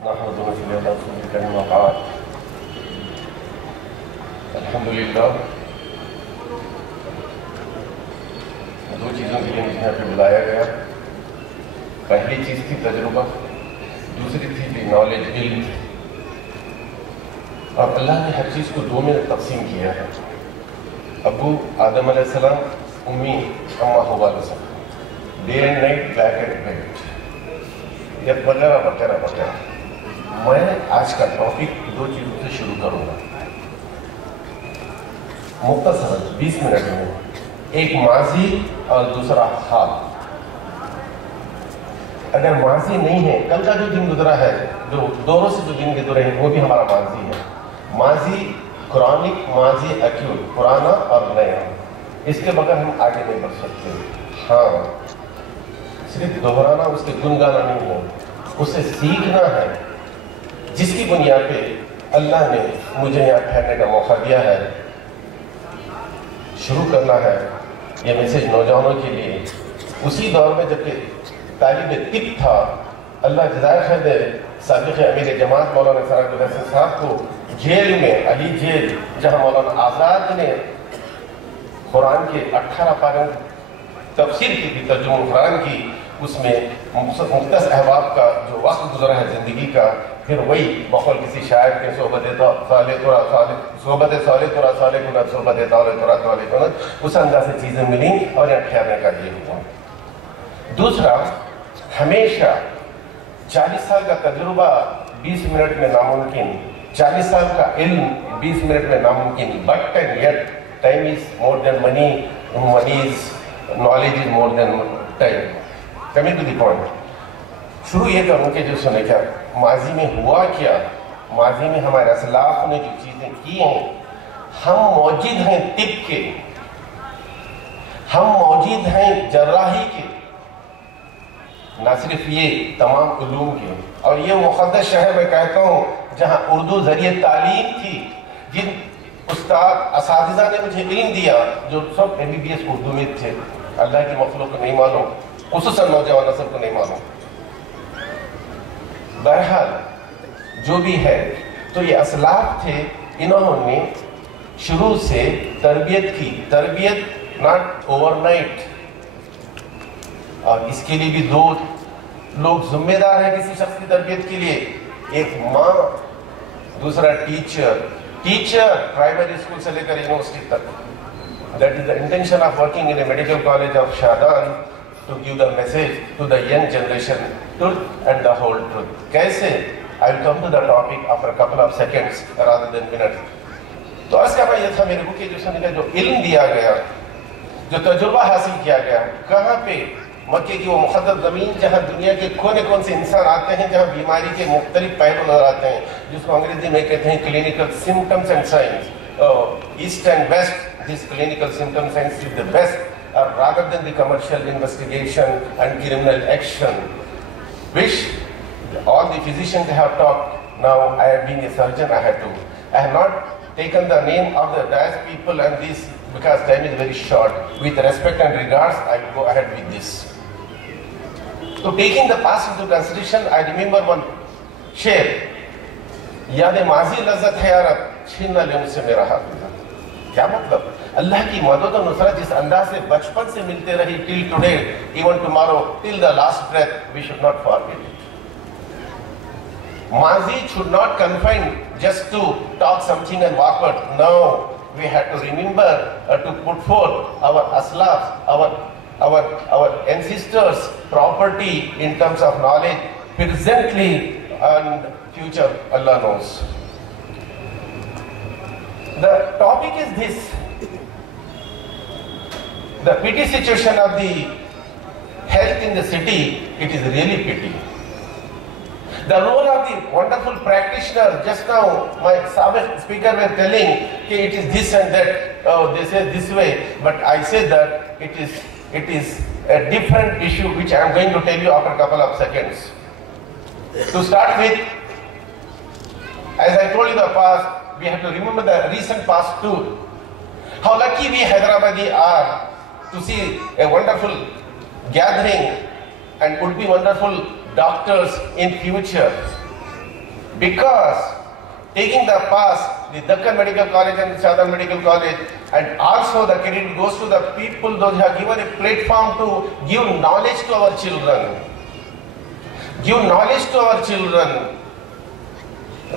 الحمدللہ دو چیزوں کے لیے مجھے یہاں پہ بلایا گیا. پہلی چیز تھی تجربہ, دوسری تھی نالج, علم. اور اللہ نے ہر چیز کو دو میں تقسیم کیا ہے. ابو آدم علیہ السلام, امی اماں حوا علیہ السلام, day and night, black and white, یا وغیرہ وغیرہ وغیرہ. میں آج کا ٹاپک دو چیزوں سے شروع کروں گا مختصر 20 منٹ میں. ایک ماضی اور دوسرا حال. اگر ماضی نہیں ہے, کل کا جو دن گزرا ہے, جو دوروں سے جو دن گزرے ہیں, وہ بھی ہمارا ماضی ہے. ماضی کرونک, ماضی ایکیوٹ, پرانا اور نیا. اس کے بغیر ہم آگے نہیں بڑھ سکتے. ہاں, صرف دہرانا, اس کے گنگانا نہیں ہے, اسے سیکھنا ہے. جس کی بنیاد پہ اللہ نے مجھے یہاں ٹھہرنے کا موقع دیا ہے. شروع کرنا ہے یہ میسج نوجوانوں کے لیے. اسی دور میں جب کہ طالب طب تھا, اللہ جزائے خیر دے سابق امیر جماعت مولانا سراج الحسن صاحب کو جیل میں, علی جیل, جہاں مولانا آزاد نے قرآن کے 18 پاروں تفسیر کی تھی, ترجمہ قرآن کی, اس میں مختص احباب کا جو وقت گزرا ہے زندگی کا, پھر وہی بقول کسی شاعر کے صحبت صالح تورا کنت, صحبت تورا کنت, اس انداز سے چیزیں ملیں اور یہاں ٹھہرنے کا یہ ہوا. دوسرا, ہمیشہ 40 سال کا تجربہ 20 منٹ میں ناممکن, 40 سال کا علم 20 منٹ میں ناممکن. But and yet time is more than money, knowledge is more than time. Coming to the point. شروع یہ کروں کہ جو سنے کیا ماضی میں ہوا, کیا ماضی میں ہمارے اسلاف نے جو چیزیں کی ہیں. ہم موجود ہیں طب کے, ہم موجود ہیں جراحی کے, نہ صرف یہ تمام علوم کے. اور یہ مقدس شہر میں کہتا ہوں جہاں اردو ذریعہ تعلیم تھی, جن استاد اساتذہ نے مجھے علم دیا جو سب MBBS اردو میں تھے. اللہ کی مخلوق کو نہیں معلوم, خصوصاً نوجوان نسل کو نہیں معلوم. بہرحال جو بھی ہے, تو یہ اسلاف تھے, انہوں نے شروع سے تربیت کی. تربیت ناٹ اوور نائٹ, اور اس کے لیے بھی دو لوگ ذمہ دار ہیں کسی شخص کی تربیت کے لیے. ایک ماں, دوسرا ٹیچر. ٹیچر پرائمری اسکول سے لے کر یونیورسٹی تک. That is the intention of working in a medical college of Shahdan, to give the message to the young generation, truth and the whole truth. کیسے؟ I will come to the topic after a couple of seconds rather than minutes. تو اس کا یہ تھا میرے کو کہ جو علم دیا گیا, جو تجربہ حاصل کیا گیا, کہاں پہ؟ مکے کی وہ مقدس زمین جہاں دنیا کے کونے کون سے انسان آتے ہیں, جہاں بیماری کے مختلف پہلو نظر آتے ہیں, جس کو انگریزی میں کہتے ہیں clinical symptoms and signs. East and West, this clinical symptom science is the best, rather than the commercial investigation and criminal action, which all the physicians have talked. Now I have been a surgeon, I have not taken the name of the dias people and this because time is very short. With respect and regards, I will go ahead with this. So taking the past into consideration, I remember one شعر, یاد ماضی لذت ہے یار چھین نہ لے مجھ سے میرا ہاتھ. کیا مطلب؟ اللہ کی مدد و نصرت جس انداز سے بچپن سے ملتے رہی, till today, even tomorrow, till the last breath, we should not forget it. Mazi should not confine just to talk something and backward. No, we have to remember to put forth our aslaf, our ancestors' property in terms of knowledge, presently and future, Allah knows. The topic is this: the pity situation of the health in the city. It is really pity. The role of the wonderful practitioner, just now my speaker were telling that it is this and that, they say this way, but I say that it is a different issue which I am going to tell you after a couple of seconds. To start with, as I told you in the past, we have to remember the recent past too. How lucky we Hyderabadi are to see a wonderful gathering and would be wonderful doctors in future. Because taking the pass, the Deccan Medical College and the Southern Medical College, and also the credit goes to the people, those who have given a platform to give knowledge to our children. Give knowledge to our children.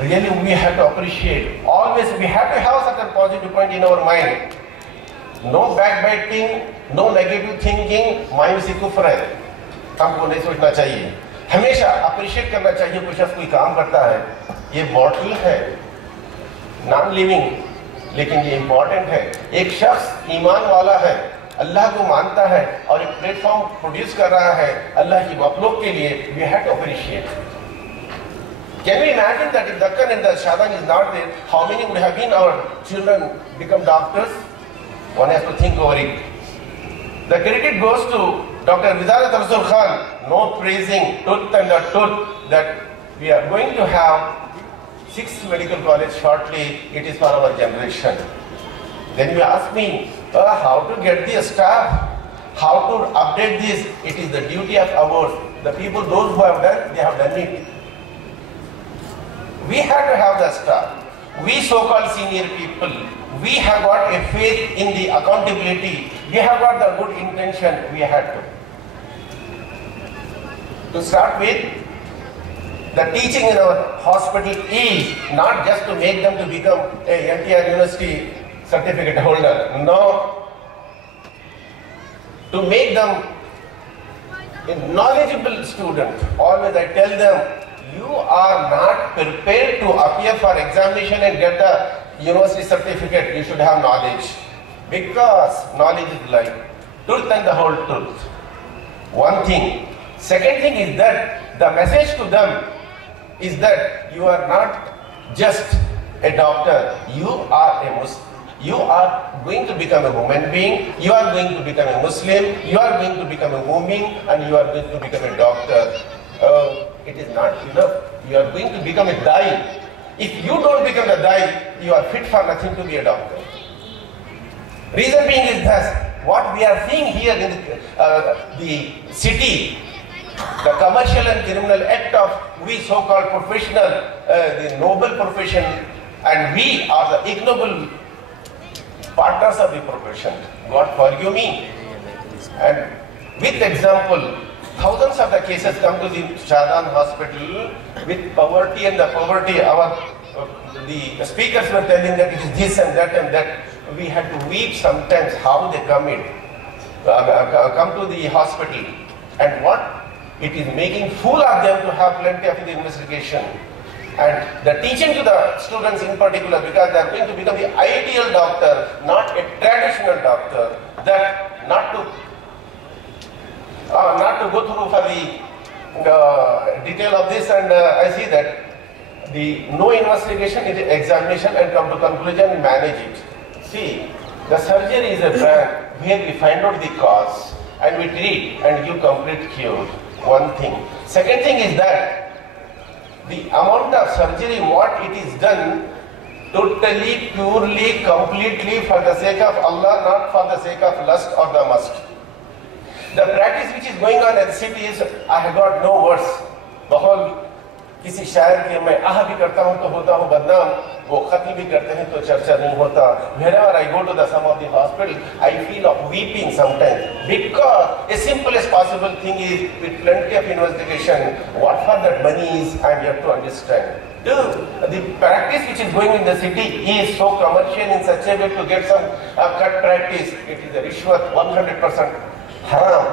Really, we have to appreciate. Always, we have to have such a positive point in our mind. No backbiting, no negative thinking, मायूसी कुफ्र है, हमको नहीं सोचना चाहिए. हमेशा appreciate करना चाहिए कोई शख्स कोई काम करता है. ये मॉडल है, नॉन लिविंग, लेकिन ये इम्पोर्टेंट है. एक शख्स ईमान वाला है, अल्लाह को मानता है और एक प्लेटफॉर्म प्रोड्यूस कर रहा है अल्लाह की मखलूक के लिए. We have to appreciate. Can we imagine that if Deccan and the Shadan is not there, how many would have been our children become doctors? One has to think over it. The credit goes to Dr. Vizarat Rasul Khan. No praising tooth and the tooth that we are going to have 6 medical colleges shortly. It is for our generation. Then you ask me how to get the staff, how to update this. It is the duty of ours. The people, those who have done, they have done it. We have to have the staff. We so-called senior people, we have got a faith in the accountability. We have got the good intention. We had to. To start with, the teaching in our hospital is not just to make them to become a NTR University certificate holder. No. To make them a knowledgeable student. Always I tell them, you are not prepared to appear for examination and get the university certificate. You should have knowledge. Because knowledge is like truth and the whole truth. One thing. Second thing is that the message to them is that you are not just a doctor. You are a Muslim. You are going to become a human being. You are going to become a Muslim. You are going to become a mu'min, and you are going to become a doctor. It is not enough. You are going to become a dai. If you don't become a dai, you are fit for nothing to be a doctor. Reason being is that what we are seeing here in the city, the commercial and criminal act of we so-called professional, the noble profession, and we are the ignoble partners of the profession. God forgive me. And with example, thousands of the cases come to the Shadan hospital with poverty, and the poverty, the speakers were telling that it is this and that. We had to weep sometimes how they come to the hospital, and what it is making fool of them to have plenty of the investigation. And the teaching to the students in particular, because they are going to become the ideal doctor, not a traditional doctor, that not to go through for the detail of this, and I see that the no investigation is examination and come to conclusion and manage it. See, the surgery is a brand where we find out the cause and we treat and give complete cure. One thing. Second thing is that the amount of surgery, what it is done, totally, purely, completely for the sake of Allah, not for the sake of lust or the must. The practice which is going on in the city is, I have got no words. The whole, किसी शायर के मैं आह भी करता हूँ तो होता हूँ बदनाम, वो खत्म भी करते हैं तो चर्चा नहीं होता. Whenever I go to the some of the hospital, I feel of weeping sometimes, because a simple as possible thing is, with plenty of investigation, what for that money is, I am yet to understand. The practice which is going in the city is so commercial in such a way to get some cut practice. It is a rishwat, 100% haram.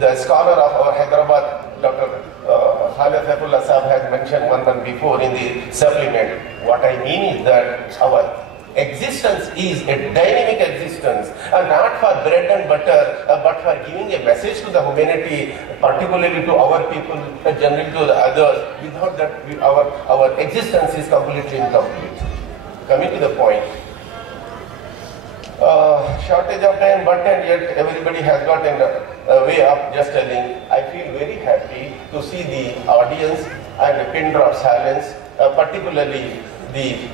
The scholar of our Hyderabad, Dr. Khaja Moinuddin Prof has mentioned one month before in the supplement. What I mean is that our existence is a dynamic existence, not for bread and butter, but for giving a message to the humanity, particularly to our people, generally to the others. Without that, our existence is completely incomplete. Coming to the point. Shortage of time, but and yet everybody has got a way of just telling. I feel very happy to see the audience and a pin drop silence, particularly the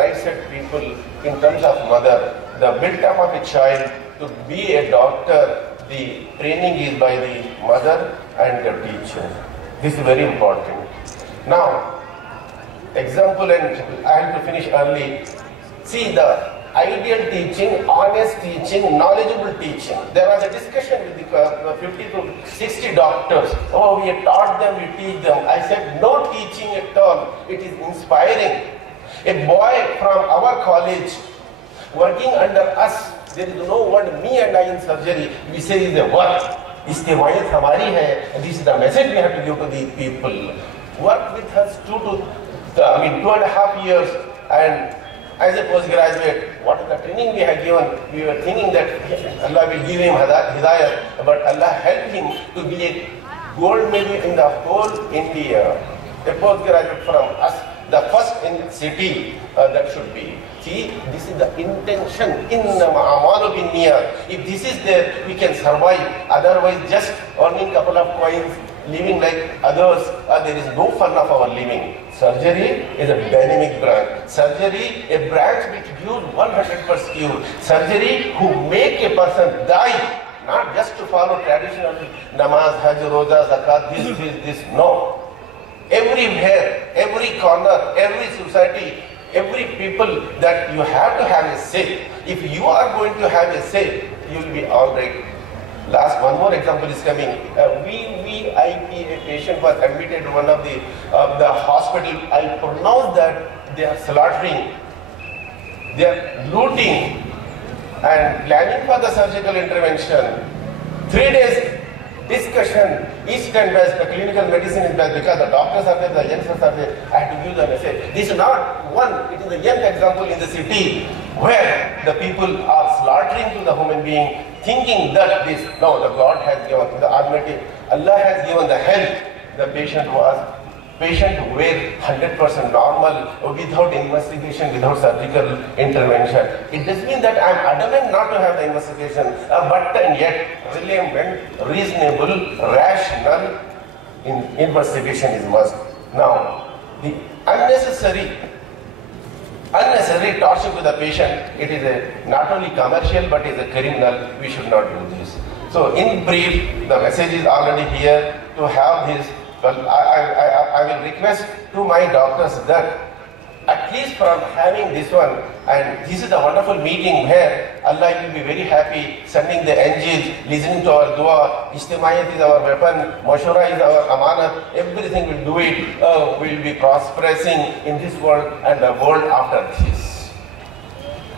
right set people in terms of mother. The build-up of a child to be a doctor, the training is by the mother and the teacher. This is very important. Now, example, and I have to finish early. See the ideal teaching, honest teaching, knowledgeable teaching. There was a discussion with the 50 to 60 doctors. Oh, we taught them, we teach them. I said, no teaching at all. It is inspiring. A boy from our college working under us, there is no word me and I in surgery. We say is a work. इसकी वायत हमारी है. This is the message we have to give to the people. Work with us 2.5 years, and as a postgraduate, what is the training we have given? We were thinking that Allah will give him hidayah, but Allah helped him to be a gold medal in the whole India. A postgraduate from us, the first in city that should be. See, this is the intention. If this is there, we can survive. Otherwise, just earning couple of coins, living like others, there is no fun of our living. Surgery is a dynamic branch. Surgery, a branch which gives 100% cure. Surgery who make a person die, not just to follow traditional namaz, hajj, roza, zakat, this. No. Everywhere, every corner, every society, every people that you have to have a say. If you are going to have a say, you will be all right. Last one more example is coming. VVIP, a patient was admitted to one of the hospital. I pronounce that they are slaughtering, they are looting and planning for the surgical intervention. 3 days discussion, each time best, the clinical medicine is best because the doctors are there, the youngsters are there. I have to give the message. This is not one, it is a young example in the city where the people are slaughtering to the human being, thinking that this, no, the God has given, the Almighty, Allah has given the health. The patient were 100% normal, without investigation, without surgical intervention. It doesn't mean that I am adamant not to have the investigation, but yet relevant, reasonable, rational investigation is must. Now, the unnecessary torture to the patient, it is not only commercial but is a criminal. We should not do this. So in brief, the message is already here to have this. Well, I will request to my doctors that at least from having this one, and this is a wonderful meeting where Allah will be very happy, sending the angels, listening to our dua, Ijtimaiyat is our weapon, Mashura is our amanat, everything will do it, will be prospering in this world and the world after this.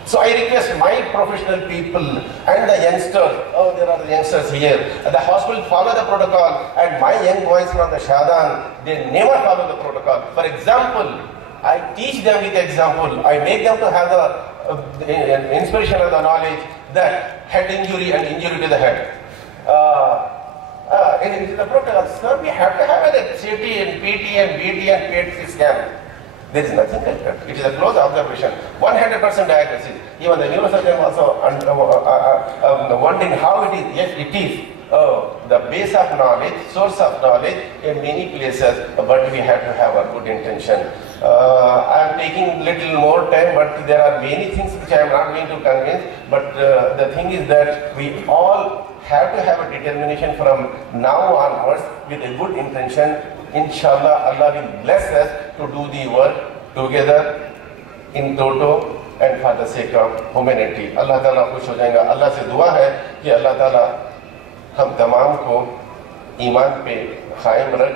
So I request my professional people and the youngsters, oh there are the youngsters here, the hospital follow the protocol, and my young boys from the Shadan, they never follow the protocol. For example, I teach them with example, I make them to have the inspiration of the knowledge that head injury and injury to the head. In the protocol, sir, we have to have a CT and PT and BT and PET scan. There is nothing like that. It is a close observation. 100% diagnosis. Even the neurosurgeon also wondering how it is. Yes, it is. The base of knowledge, source of knowledge in many places, but we have to have a good intention. I am taking little more time, but there are many things which I am not going to convince. But the thing is that we all have to have a determination from now onwards with a good intention. Inshallah, Allah will bless us to do the work together in toto and for the sake of humanity. Allah Ta'ala खुश हो जाएगा. Allah से दुआ है कि Allah Ta'ala हम तमाम को ईमान पे कायम रख,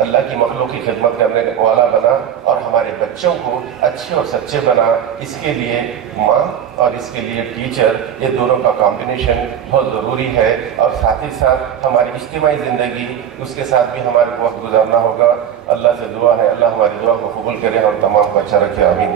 अल्लाह की मखलूक की खिदमत करने वाला बना और हमारे बच्चों को अच्छे और सच्चे बना. इसके लिए माँ और इसके लिए टीचर, ये दोनों का कॉम्बिनेशन बहुत ज़रूरी है. और साथ ही साथ हमारी इज्तिमाई ज़िंदगी, उसके साथ भी हमारे को वक्त गुजारना होगा. अल्लाह से दुआ है, अल्लाह हमारी दुआ को कबूल करे और तमाम को अच्छा रखे. आमीन.